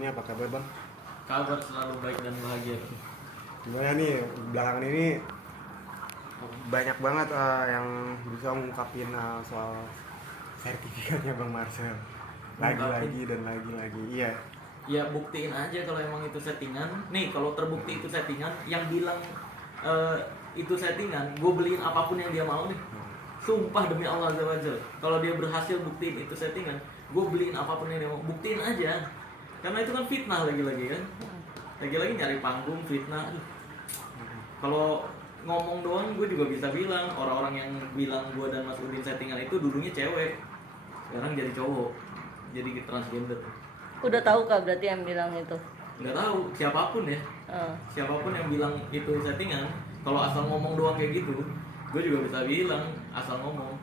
Ini apa kabar bang? Kabar selalu baik dan bahagia. Gimana nih belakangan ini banyak banget yang bisa ngungkapin soal sertifikatnya Bang Marcel. Lagi-lagi dan lagi-lagi. Iya. Ya buktiin aja kalau emang itu settingan. Nih kalau terbukti itu settingan, yang bilang itu settingan, gue beliin apapun yang dia mau nih. Sumpah demi Allah Azza wa Jalla. Kalau dia berhasil buktiin itu settingan, gue beliin apapun yang dia mau. Buktiin aja. Karena itu kan fitnah lagi-lagi kan. Lagi-lagi nyari panggung, fitnah. Kalau ngomong doang gue juga bisa bilang, orang-orang yang bilang gue dan Mas Udin settingan itu dulunya cewek, sekarang jadi cowok, jadi transgender. Udah tahu kah berarti yang bilang itu? Nggak tahu, siapapun ya, siapapun yang bilang itu settingan, kalau asal ngomong doang kayak gitu, gue juga bisa bilang asal ngomong.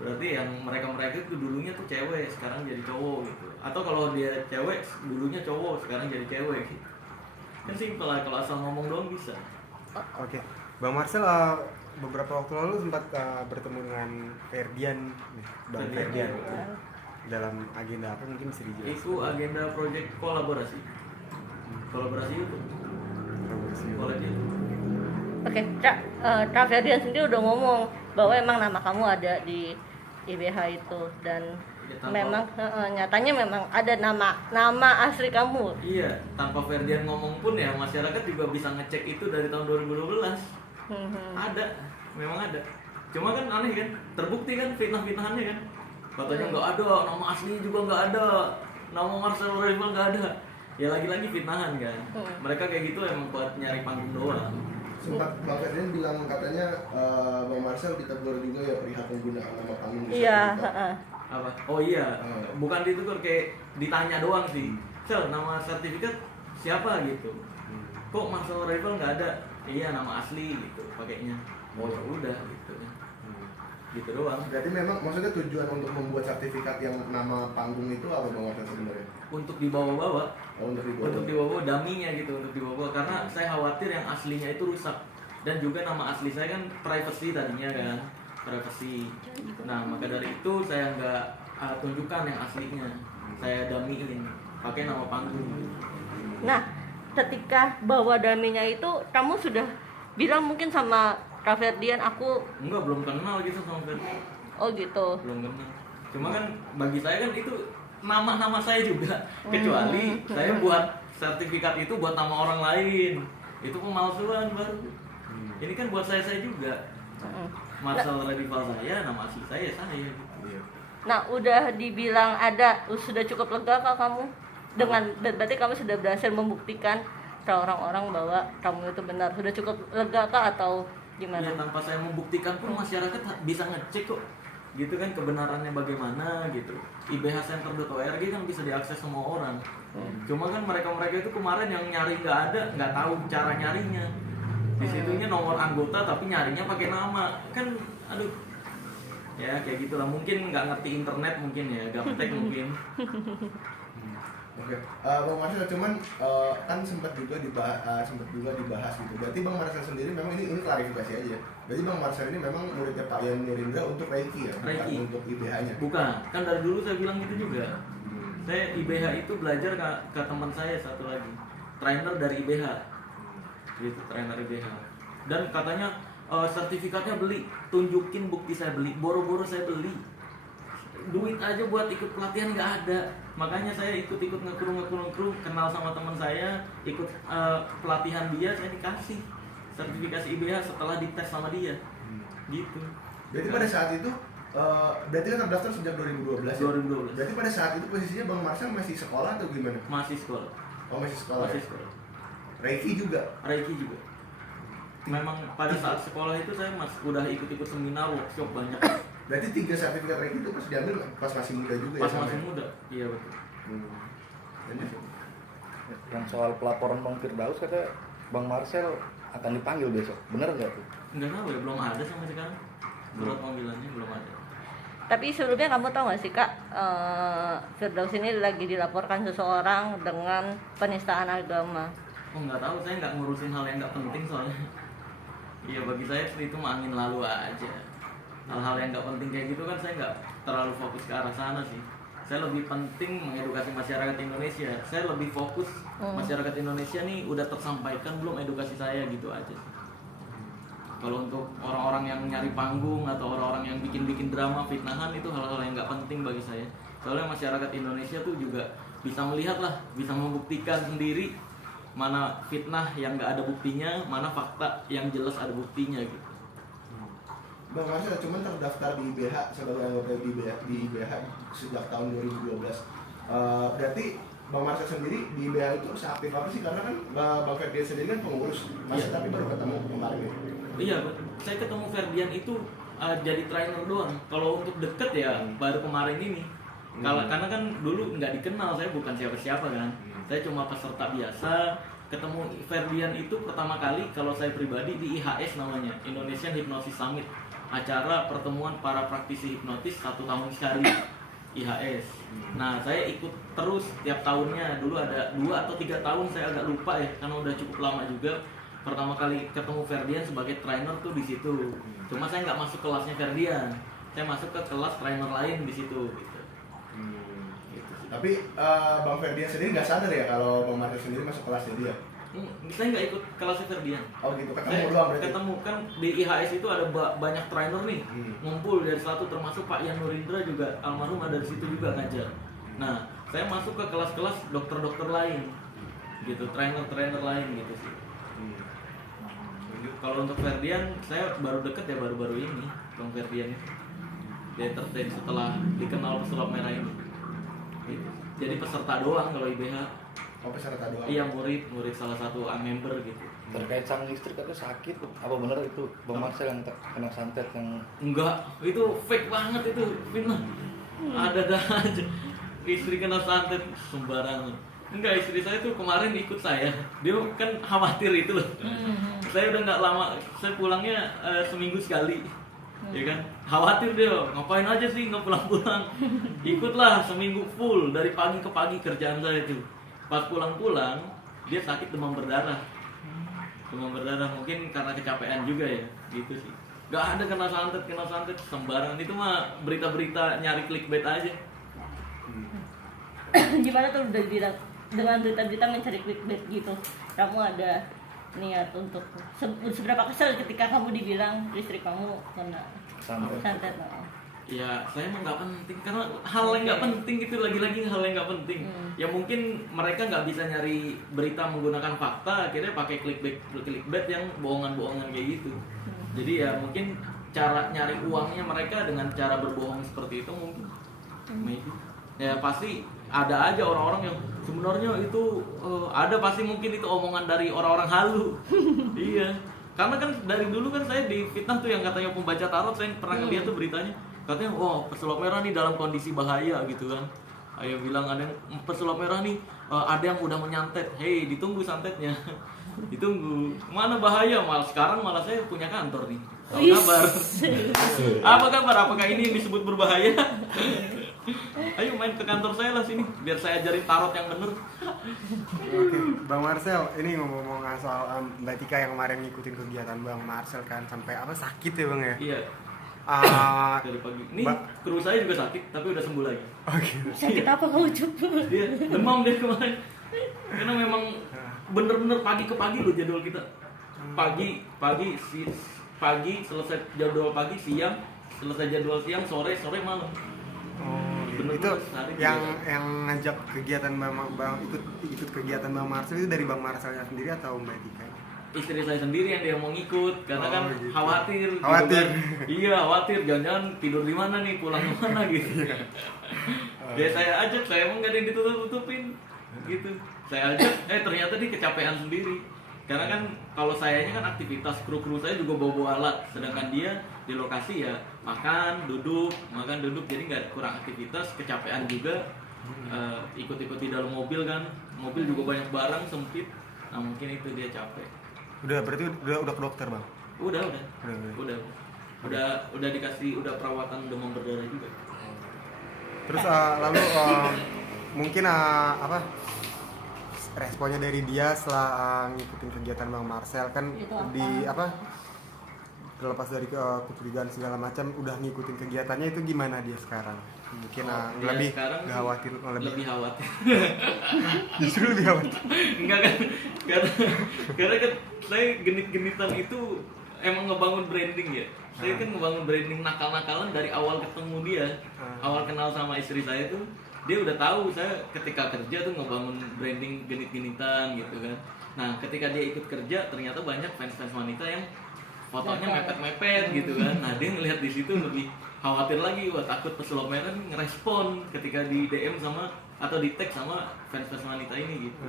Berarti yang mereka-mereka itu dulunya tuh cewek, sekarang jadi cowok gitu. Atau kalau dia cewek, dulunya cowok, sekarang jadi cewek gitu. Kan simpel lah, kalau asal ngomong doang bisa. Oke. Bang Marcel beberapa waktu lalu sempat bertemu dengan Ferdian, Bang Ferdian. Dalam agenda apa mungkin bisa dijelaskan? Itu agenda proyek kolaborasi. Kolaborasi YouTube. Kolaborasi YouTube. Oke, Kak Ferdian sendiri udah ngomong bahwa emang nama kamu ada di IBH itu dan Ya, memang nyatanya memang ada nama asli kamu. Iya, tanpa Ferdian ngomong pun ya masyarakat juga bisa ngecek itu dari tahun 2012. Ada, memang ada. Cuma kan aneh kan, terbukti kan fitnah-fitnahannya kan. Katanya nggak ada, nama aslinya juga nggak ada, nama Marcel Rival nggak ada. Ya lagi-lagi fitnahan kan. Mereka kayak gitu emang buat nyari panggung doang. Sempat Bang Ferdian bilang katanya Bang Marcel ditegur juga ya perihal penggunaan nama panggung di Iya. sertifikat. Apa? Oh iya, bukan ditegur, kayak ditanya doang sih. Sel, nama sertifikat siapa gitu? Kok Marcel Rival nggak ada? Iya, nama asli gitu pakainya. Oh ya udah gitu ya. Gitu doang. Berarti memang maksudnya tujuan untuk membuat sertifikat yang nama panggung itu apa Bang Marcel sebenarnya? Untuk dibawa-bawa, Untuk dibuat. untuk dibawa daminya gitu, untuk dibawa karena saya khawatir yang aslinya itu rusak. Dan juga nama asli saya kan privacy tadinya kan, privacy. Nah maka dari itu saya nggak tunjukkan yang aslinya, saya damiin pakai nama panggung. Nah, ketika bawa daminya itu kamu sudah bilang mungkin sama Kak Ferdian aku Enggak, belum kenal gitu sama Ferdian. oh gitu. Belum kenal. Cuma kan bagi saya kan itu nama saya juga. Kecuali saya buat sertifikat itu buat nama orang lain. Itu pemalsuan baru. Ini kan buat saya juga. Marcel Rival saya, nama asli saya gitu. Nah, udah dibilang ada, sudah cukup lega kah kamu? Berarti kamu sudah berhasil membuktikan ke orang-orang bahwa kamu itu benar. Sudah cukup lega kah atau gimana? Ya, tanpa saya membuktikan pun masyarakat bisa ngecek kok. Gitu kan kebenarannya bagaimana gitu. ibhcenter.org kan bisa diakses semua orang. Cuma kan mereka-mereka itu kemarin yang nyari nggak ada, nggak tahu cara nyarinya. Di situnya nomor anggota tapi nyarinya pakai nama. Kan aduh. Ya kayak gitulah, mungkin nggak ngerti internet mungkin ya, gaptek mungkin. Oke, Bang Marcel cuman kan sempat juga dibahas gitu. Berarti Bang Marcel sendiri memang ini klarifikasi aja. Berarti Bang Marcel ini memang muridnya Pak Yan Nurindra untuk Reiki ya, Reiki. bukan untuk IBH-nya. Bukan, kan dari dulu saya bilang gitu juga. Saya IBH itu belajar ke teman saya satu lagi, trainer dari IBH, gitu, trainer IBH. Dan katanya sertifikatnya beli, tunjukin bukti saya beli, boro-boro saya beli. Duit aja buat ikut pelatihan nggak ada. Makanya saya ikut-ikut ngekru, kenal sama teman saya, ikut pelatihan dia, saya dikasih sertifikasi IBH setelah dites sama dia. Gitu. Berarti pada saat itu berarti kan terdaftar sejak 2012 ya? 2012. Berarti pada saat itu posisinya Bang Marcel masih sekolah atau gimana? Masih sekolah. Oh masih sekolah. Masih Ya? sekolah. Reiki juga. Reiki juga. Memang pada saat sekolah itu saya udah ikut-ikut seminar, workshop banyak. Berarti 3 sertifikat Reiki itu pas diambil pas masih muda juga Pas ya? masih muda. Iya betul. Yang soal pelaporan Bang Firdaus kata Bang Marcel akan dipanggil besok, bener nggak tuh? Enggak tahu ya, belum ada sampai sekarang. Surat panggilannya belum ada. Tapi sebelumnya kamu tahu nggak sih Kak, Firdaus ini lagi dilaporkan seseorang dengan penistaan agama. Oh nggak tahu, saya nggak ngurusin hal yang nggak penting soalnya. Iya bagi saya itu mah angin lalu aja. Hal-hal yang nggak penting kayak gitu kan saya nggak terlalu fokus ke arah sana sih. saya lebih penting mengedukasi masyarakat Indonesia. Saya lebih fokus masyarakat Indonesia nih udah tersampaikan belum edukasi saya, gitu aja. Kalau untuk orang-orang yang nyari panggung atau orang-orang yang bikin drama, fitnahan, itu hal-hal yang nggak penting bagi saya. Soalnya masyarakat Indonesia tuh juga bisa melihat lah, bisa membuktikan sendiri mana fitnah yang nggak ada buktinya, mana fakta yang jelas ada buktinya gitu. Bang Marcel cuman terdaftar di IBH sebagai anggota di IBH sejak tahun 2012. Berarti Bang Marcel sendiri di IBH itu seaktif apa sih? Karena kan Bang Ferdian sendiri kan pengurus, masih tapi baru ketemu kemarin ya. Iya, saya ketemu Ferdian itu jadi trainer doang. Kalau untuk deket ya baru kemarin ini. Karena kan dulu nggak dikenal, saya bukan siapa-siapa kan. Saya cuma peserta biasa. Ketemu Ferdian itu pertama kali kalau saya pribadi di IHS namanya, Indonesian Hypnosis Summit. Acara pertemuan para praktisi hipnotis 1 tahun sekali, IHS. Nah, saya ikut terus tiap tahunnya. Dulu ada 2 atau 3 tahun, saya agak lupa ya, karena udah cukup lama juga. Pertama kali ketemu Ferdian sebagai trainer tuh di situ. Cuma saya nggak masuk kelasnya Ferdian, saya masuk ke kelas trainer lain di situ. Gitu. Gitu sih. Tapi Bang Ferdian sendiri nggak sadar ya kalau Bang Marcel sendiri masuk kelasnya dia. Saya nggak ikut kelasnya Ferdian. Oh gitu, ketemu Saya doang berarti. ketemu kan di IHS itu ada banyak trainer nih, ngumpul dari satu, termasuk Pak Ian Nurindra juga almarhum ada di situ juga ngajar. Nah, saya masuk ke kelas-kelas dokter-dokter lain, gitu, trainer-trainer lain gitu sih. Kalau untuk Ferdian, saya baru deket ya baru-baru ini, Bang Ferdian. Dia entertain setelah dikenal pesulap merah ini. Gitu. Jadi peserta doang kalau IBH. Oh peserta doang. Iya, murid salah satu member gitu. Terkait sang istri katanya sakit, apa bener itu Bang Marcel yang kena santet yang Enggak, itu fake banget itu, fitnah. Ada aja. Istri kena santet sembarangan. Enggak, istri saya tuh kemarin ikut saya. Dia kan khawatir itu loh. Saya udah nggak lama, saya pulangnya seminggu sekali. Ya kan? Khawatir dia, ngapain aja sih nggak pulang-pulang. Ikutlah seminggu full dari pagi ke pagi kerjaan saya itu. Pas pulang-pulang, dia sakit demam berdarah. Demam berdarah mungkin karena kecapean juga ya, gitu sih. Gak ada kena santet sembarangan. Itu mah berita-berita nyari clickbait aja. Gimana tuh udah bilang dengan berita-berita mencari clickbait gitu, kamu ada niat untuk seberapa kesel ketika kamu dibilang istri kamu kena santet? Ya saya emang nggak penting, karena hal yang nggak penting itu lagi-lagi hal yang nggak penting. Ya mungkin mereka nggak bisa nyari berita menggunakan fakta, akhirnya pakai clickbait yang bohongan-bohongan kayak gitu. Jadi ya mungkin cara nyari uangnya mereka dengan cara berbohong seperti itu mungkin. Maybe. Ya pasti ada aja orang-orang yang sebenarnya itu ada pasti mungkin itu omongan dari orang-orang halu. Iya. Karena kan dari dulu kan saya di fitnah tuh yang katanya pembaca tarot, saya pernah ngeliat tuh beritanya. Katanya, wah pesulap merah nih dalam kondisi bahaya gitu kan. Ayo bilang ada yang pesulap merah nih, ada yang udah menyantet. Hei, ditunggu santetnya. Ditunggu. Mana bahaya? Sekarang malah saya punya kantor nih. Apa kabar? Apa kabar? Apakah ini yang disebut berbahaya? Ayo main ke kantor saya lah sini, biar saya ajarin tarot yang bener. Oke, Bang Marcel, ini ngomong-ngomong soal Mbak Tika yang kemarin ngikutin kegiatan Bang Marcel kan sampai apa sakit ya Bang ya? Iya. Dari pagi. Ini kru saya juga sakit, tapi udah sembuh lagi. Oke. Sakit apa kamu coba? Iya, demam deh kemarin. Karena memang bener-bener pagi ke pagi loh jadwal kita. Pagi selesai jadwal pagi, siang selesai jadwal siang, sore malam. Oh, Bener, itu sehari yang juga. yang ngajak kegiatan ikut kegiatan Bang Marcel itu dari Bang Marcelnya sendiri atau Mbak Tika? Istri saya sendiri yang dia mau ngikut karena kan gitu. khawatir. Khawatir. Gitu kan. Iya, khawatir jangan-jangan tidur di mana nih, pulang ke mana gitu. Dia saya ajak, saya emang gak ada yang ditutup-tutupin gitu. Saya ajak, ternyata dia kecapean sendiri. Karena kan kalau sayanya kan aktivitas, kru saya juga bawa alat, sedangkan dia di lokasi ya makan duduk, jadi nggak kurang aktivitas, kecapean juga. Ikut-ikut di dalam mobil kan, mobil juga banyak barang sempit, nah mungkin itu dia capek. Berarti udah ke dokter Bang? Udah dikasih, udah perawatan demam berdarah juga. Terus lalu mungkin apa responnya dari dia setelah ngikutin kegiatan Bang Marcel kan Itu apa? di apa terlepas dari kecurigaan segala macam udah ngikutin kegiatannya itu gimana dia sekarang? Mungkin Dia lebih sekarang nggak khawatir lebih khawatir. justru lebih khawatir. Enggak kan, karena kan saya genit-genitan itu emang ngebangun branding ya. Saya kan ngebangun branding nakal-nakalan dari awal ketemu dia, awal kenal sama istri saya tuh dia udah tahu saya ketika kerja tuh ngebangun branding genit-genitan gitu kan. Nah ketika dia ikut kerja ternyata banyak fans-fans wanita yang fotonya mepet-mepet gitu kan. Nah dia ngelihat di situ lebih khawatir lagi, wah takut pesulap merah ngerespon ketika di DM sama atau di tag sama fans-fans wanita ini gitu.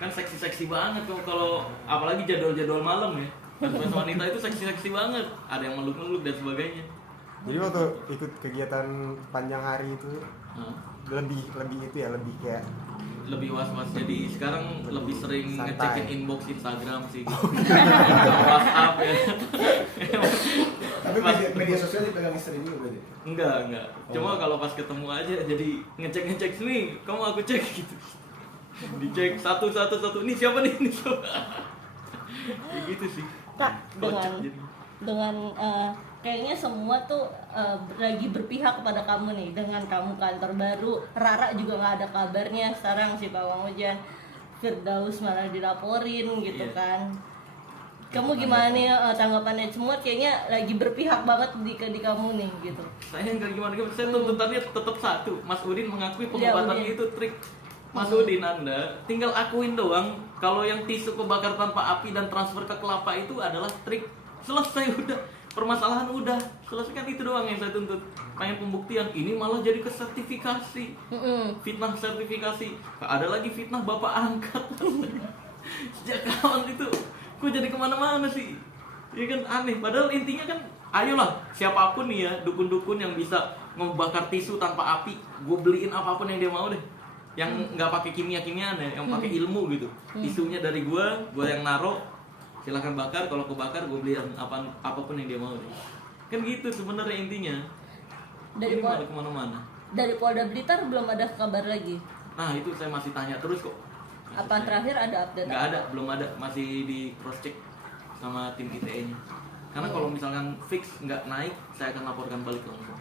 Kan seksi-seksi banget kalau apalagi jadwal-jadwal malam ya. Fans wanita itu seksi-seksi banget, ada yang meluk-meluk dan sebagainya. Jadi waktu ikut kegiatan panjang hari itu lebih itu ya, lebih kayak Lebih was-was, jadi sekarang lebih sering Santai. ngecekin inbox Instagram sih. WhatsApp ya. Tapi media sosial dipegang istri juga berarti. Enggak. Cuma kalau pas ketemu aja jadi ngecek nih, kamu aku cek gitu. Dicek satu, ini siapa nih? Ini siapa? Kayak gitu sih. Kak, Kocak jadi. dengan kayaknya semua tuh lagi berpihak kepada kamu nih, dengan kamu kantor baru, Rara juga nggak ada kabarnya sekarang si Pawang Hujan, Firdaus malah dilaporin gitu Iya. kan. Kamu gimana nih tanggapannya? Semua kayaknya lagi berpihak banget di kamu nih gitu. Saya nggak gimana, saya tuntutannya tetap satu. Mas Udin mengakui pengobatannya Udin. itu trik. Mas Udin, Anda tinggal akuin doang kalau yang tisu kebakar tanpa api dan transfer ke kelapa itu adalah trik. Selesai udah, permasalahan udah selesaikan, itu doang yang saya tuntut. Pengen pembuktian, ini malah jadi ke sertifikasi, fitnah sertifikasi. Ada lagi fitnah bapak angkat. Sejak kawan itu kok jadi kemana-mana sih, ya kan aneh. Padahal intinya kan ayolah siapapun nih ya, dukun-dukun yang bisa ngebakar tisu tanpa api, gue beliin apapun yang dia mau deh, yang nggak pakai kimia-kimiaan ya, yang pakai ilmu gitu. Tisunya dari gue yang naro, silahkan bakar. Kalau kebakar gue beliin apapun yang dia mau deh. Kan gitu sebenarnya intinya. Dari Ini malah kemana-mana. Dari Polda Blitar belum ada kabar lagi. Nah itu saya masih tanya terus kok. Apa terakhir ada update? Nggak ada, belum ada, masih di cross check sama tim ITE-nya. Karena kalau misalkan fix nggak naik, saya akan laporkan balik langsung.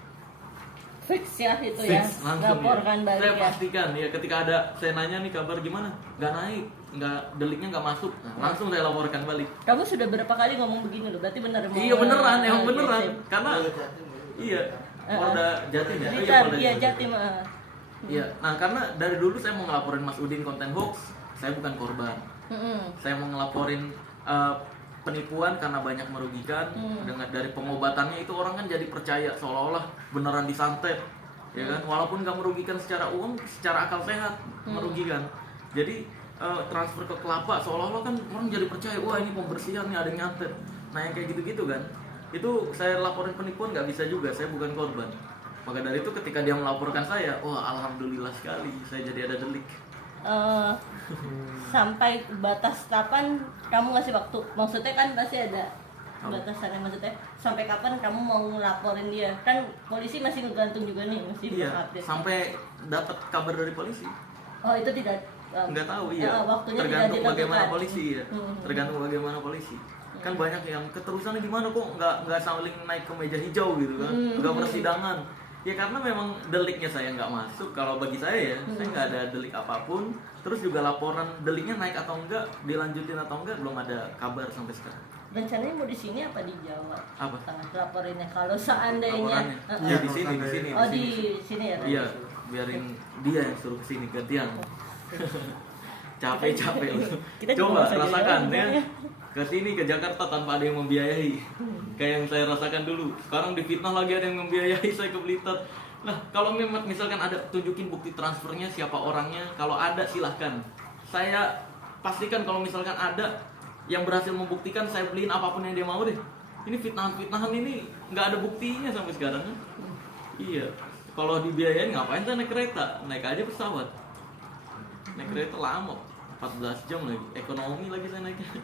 Fix ya itu ya. Fix langsung Laporkan ya. balik Saya ya. pastikan ya, ketika ada saya nanya nih kabar gimana, nggak naik, nggak deliknya nggak masuk, nah, langsung saya laporkan balik. Kamu sudah berapa kali ngomong begini loh? Berarti benar mau. Iya beneran, emang beneran. Iya, Karena iya, Polda Jatim ya. Blitar, Polda iya Jatim. Jatim. Iya, nah karena dari dulu saya mau ngelaporin Mas Udin konten hoax, saya bukan korban. Saya mau ngelaporin penipuan karena banyak merugikan. Dengan dari pengobatannya itu orang kan jadi percaya seolah-olah beneran disantet, ya kan? Walaupun nggak merugikan secara uang, secara akal sehat merugikan. Jadi transfer ke kelapa seolah-olah kan orang jadi percaya, wah ini pembersihan nih, ada yang nyantet. Nah yang kayak gitu-gitu kan, itu saya laporin penipuan nggak bisa juga, saya bukan korban. Maka dari itu ketika dia melaporkan saya, wah alhamdulillah sekali, saya jadi ada delik. Sampai batas kapan kamu ngasih waktu? Maksudnya kan pasti ada batasannya, maksudnya sampai kapan kamu mau ngelaporin dia? Kan polisi masih ngegantung juga nih, masih belum Iya, update. sampai dapat kabar dari polisi. Oh itu tidak Nggak tahu, iya. waktunya Tergantung tidak bagaimana ditentukan. polisi ya. Tergantung bagaimana polisi. Kan banyak yang keterusannya gimana kok nggak saling naik ke meja hijau gitu kan, nggak persidangan. Ya karena memang deliknya saya nggak masuk. Kalau bagi saya ya, saya nggak ada delik apapun. Terus juga laporan deliknya naik atau enggak, dilanjutin atau enggak, belum ada kabar sampai sekarang. Rencananya mau di sini apa di Jawa? Apa? Tengah laporinnya kalau seandainya. Laporannya? Iya di sini, di sini. Oh di di sini. sini ya. Iya, biarin dia yang suruh kesini gantian. Capek-capek lu. Kita juga Coba nggak usah rasakan jauh-jauh ya. ya. Ke sini ke Jakarta tanpa ada yang membiayai. Kayak yang saya rasakan dulu. Sekarang difitnah lagi ada yang membiayai saya ke Blitar. Nah, kalau memang misalkan ada, tunjukin bukti transfernya, siapa orangnya. Kalau ada silahkan. Saya pastikan kalau misalkan ada yang berhasil membuktikan, saya beliin apapun yang dia mau deh. Ini fitnahan-fitnahan ini nggak ada buktinya sampai sekarang kan. Iya. Kalau dibiayain ngapain saya naik kereta? Naik aja pesawat. Naik kereta lama, 14 jam lagi. Ekonomi lagi saya naiknya.